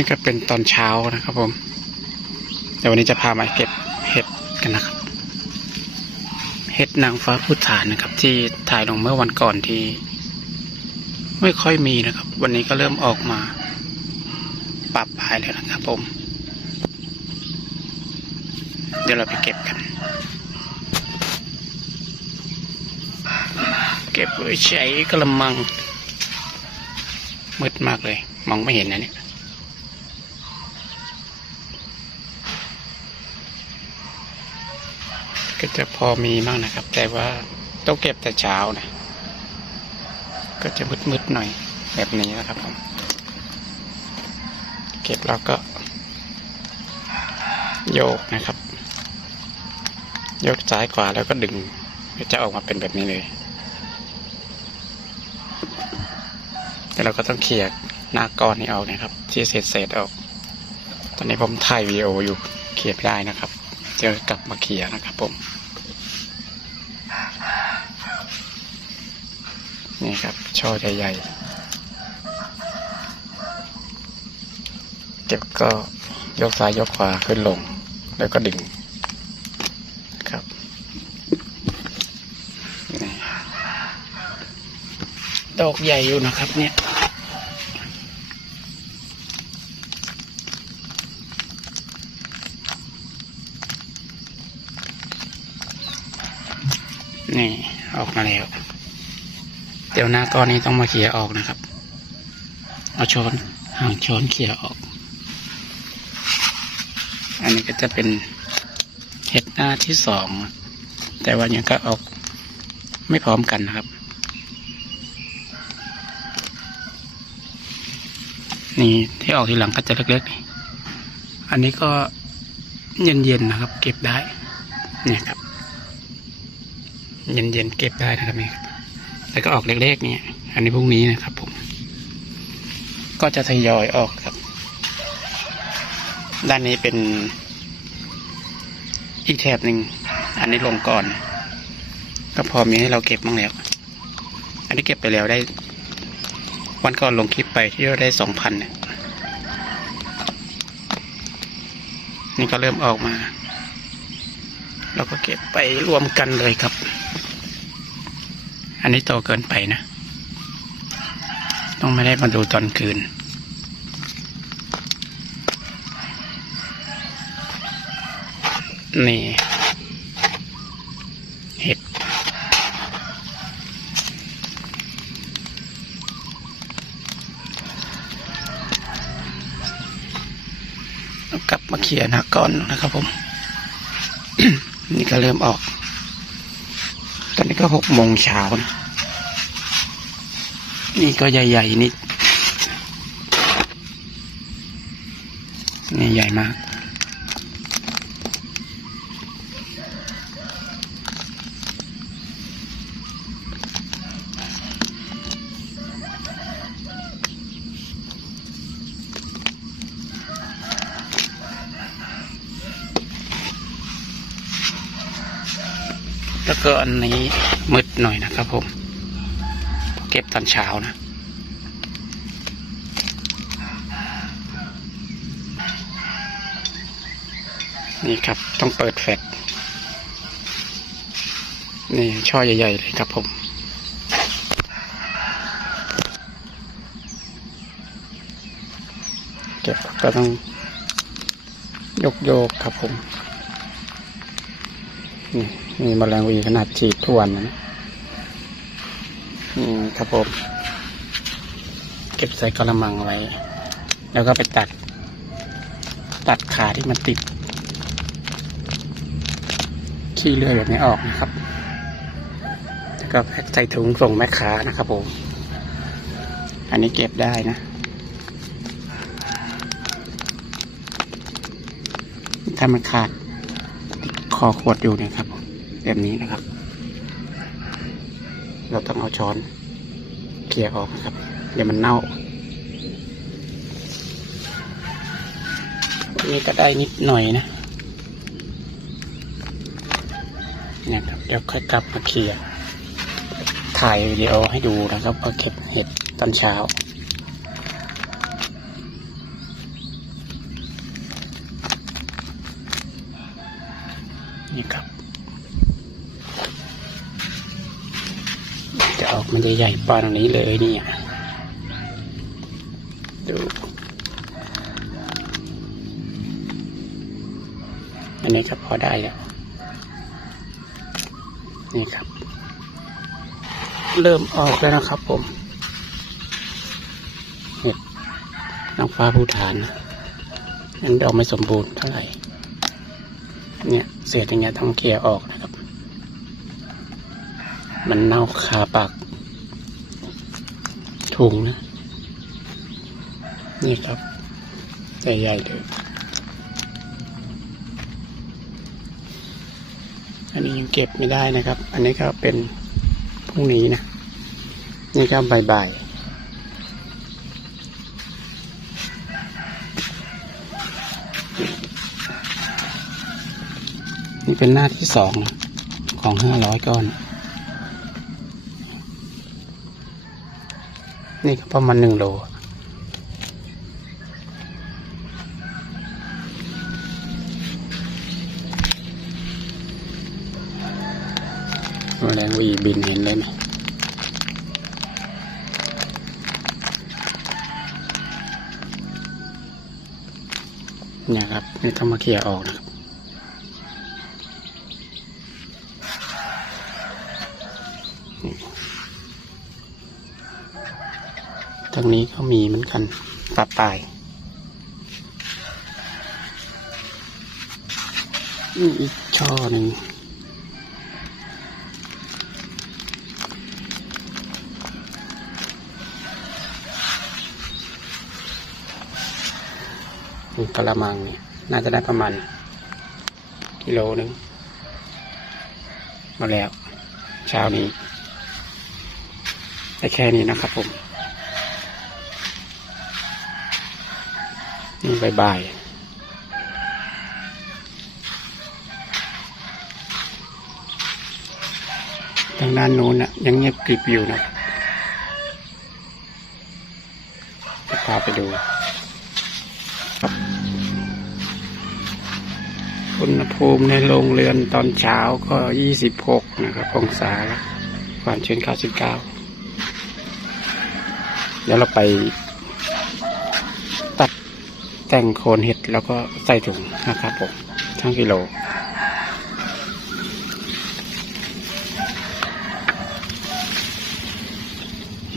นี่ก็เป็นตอนเช้านะครับผมเดี๋ยววันนี้จะพามาเก็บเห็ดกันนะครับ เห็ดนางฟ้าพุทธานนะครับ ที่ถ่ายลงเมื่อวันก่อนที่ ไม่ค่อยมีนะครับ วันนี้ก็เริ่มออกมาปรับปลายแล้วนะครับผม เดี๋ยวเราไปเก็บกัน เก็บไว้ใช้กระมังมืดมากเลย มองไม่เห็นนะเนี่ย ก็จะพอมีบ้างนะครับ แต่ว่าต้องเก็บแต่เช้านะ ก็จะมืดๆหน่อยแบบนี้นะครับผม เก็บแล้วก็ โยกนะครับ โยกซ้ายขวาแล้วก็ดึงก็จะออกมาเป็นแบบนี้เลยแต่เราก็ต้องเคลียร์หน้าก้อนนี้ออกนะครับ ที่เศษเศษๆออก ตอนนี้ผมถ่ายวีดีโออยู่เคลียร์ไม่ได้นะครับ เดี๋ยวกลับมาเคลียนะครับผม นี่ครับ ช่อใหญ่ๆ เก็บก็ยกซ้ายยกขวาขึ้นลง แล้วก็ดึงครับดอกใหญ่อยู่นะครับเนี่ย นี่ออกมาแล้ว เดี๋ยวหน้าก้อนนี้ต้องมาเคลียออกนะครับ เอาช้อนห่างช้อนเคลียออก อันนี้ก็จะเป็นเห็ดหน้าที่สอง แต่ว่ายังก็ออกไม่พร้อมกันนะครับ นี่ที่ออกทีหลังก็จะเล็กๆ อันนี้ก็เย็นๆนะครับ เก็บได้ เนี่ยครับ เย็นๆเก็บได้นะครับนี่แล้วก็ออกเล็กๆเนี่ย อันนี้พรุ่งนี้นะครับผม ก็จะทยอยออกครับ ด้านนี้เป็น อีกแถบหนึ่ง อันนี้ลงก่อน ก็พอมีให้เราเก็บบ้างแล้ว อันนี้เก็บไปแล้วได้ วันก่อนลงคลิปไปที่เราได้สองพันเนี่ยนี่ก็เริ่มออกมาเราก็เก็บไปรวมกันเลยครับ อันนี้โตเกินไปนะ ต้องไม่ได้มาดูตอนคืน นี่ เห็ด กลับมาเขียนะก่อนนะครับผม นี่ก็เริ่มออก ก็หกโมงเช้านะนี่ก็ใหญ่ ๆ นิด นี่ใหญ่มาก แล้วก็อันนี้มืดหน่อยนะครับผม เก็บตอนเช้านะ นี่ครับต้องเปิดแฟลชนี่ช่อใหญ่ ๆ เลยครับผมเก็บก็ต้องยกโยกๆครับผมนี่ มีแมลงวีขนาดฉีดทวนนะนี่ครับผมเก็บใส่กระมังไว้ แล้วก็ไปตัด ตัดขาที่มันติด ขี้เลื่อยแบบนี้ออกนะครับ แล้วก็แพ็คใส่ถุงส่งแม่ค้านะครับผม อันนี้เก็บได้นะถ้ามันขาดติดคอขวดอยู่เนะครับ แบบนี้นะครับ เราต้องเอาช้อนเคลียออกนะครับเดี๋ยวมันเน่าวันนี้ก็ได้นิดหน่อยนะเนี่ยครับเดี๋ยวค่อยกลับมาเคลียร์ถ่ายวิดีโอให้ดูนะครับว่าเก็บเห็ดตอนเช้า จะออกมันจะใหญ่ปานนี้เลยเนี่ยดูอันนี้ก็พอได้แล้วนี่ครับ เริ่มออกแล้วนะครับผมเห็ดนางฟ้าภูฐานนะยังดอกไม่สมบูรณ์เท่าไหร่ เนี่ยเศษอย่างเงี้ยต้องเคลียร์ออกนะ มันเน่าคาปากถุงนะ นี่ครับใหญ่ๆเลยอันนี้ยังเก็บไม่ได้นะครับ อันนี้ก็เป็นพรุ่งนี้นะ นี่ก็บ่ายๆนี่เป็นหน้าที่สองของห้าร้อยก้อน นี่ก็ประมาณหนึ่งโลแมลงวีบินเห็นเลยไหมเนี่ยครับนี่ต้องมาเคลียร์ออกนะครับ รงนี้ก็มีเหมือนกันปลาปลายนี่อีกช่อหนึ่งนี่กระมังเนี่ยน่าจะได้ประมาณกิโลหนึ่งมาแล้วเช้านี้ได้แค่นี้นะครับผม นี่บายบายทางด้านโน้นน่ะยังเงียบกริบอยู่นะจะพาไปดู อุณหภูมิในโรงเรือนตอนเช้าก็ 26 นะครับ องศาความชื้น 99 เดี๋ยวเราไป แต่งโคนเห็ดแล้วก็ใส่ถุงนะครับผมทั้งกิโล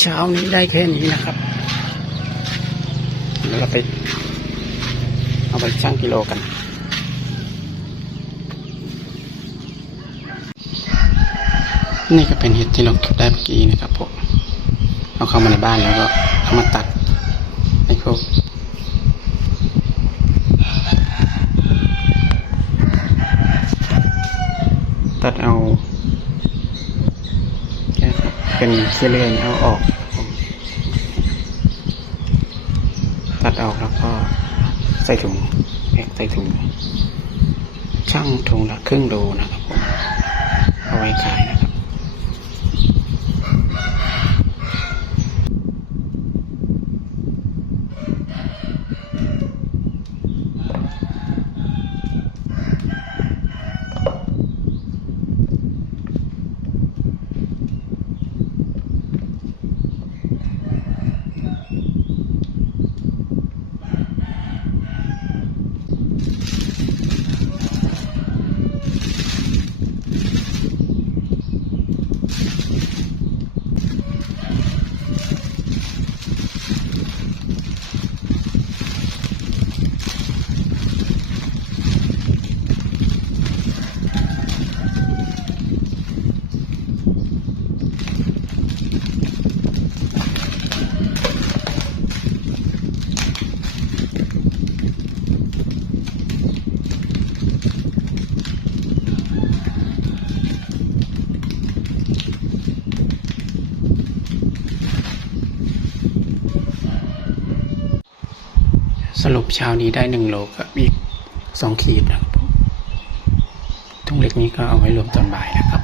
เช้านี้ได้แค่นี้นะครับเดี๋ยวเราไปเอาไปชั่งกิโลกันนี่ก็เป็นเห็ดที่เราเก็บได้เมื่อกี้นะครับผม เอาเข้ามาในบ้านแล้วก็เอามาตัดไอ้พวก ตัดเอาแค่เป็นเขี้เลื่อยเอาออก ตัดออกแล้วก็ใส่ถุงแพ็คใส่ถุงช่างถุงละครึ่งโลนะครับผมเอาไว้ขายนะ สรุปเช้านี้ได้หนึ่งโลกับอีกสองขีดนะครับทุ่งเล็กนี้ก็เอาไว้รวมตอนบ่ายนะครับ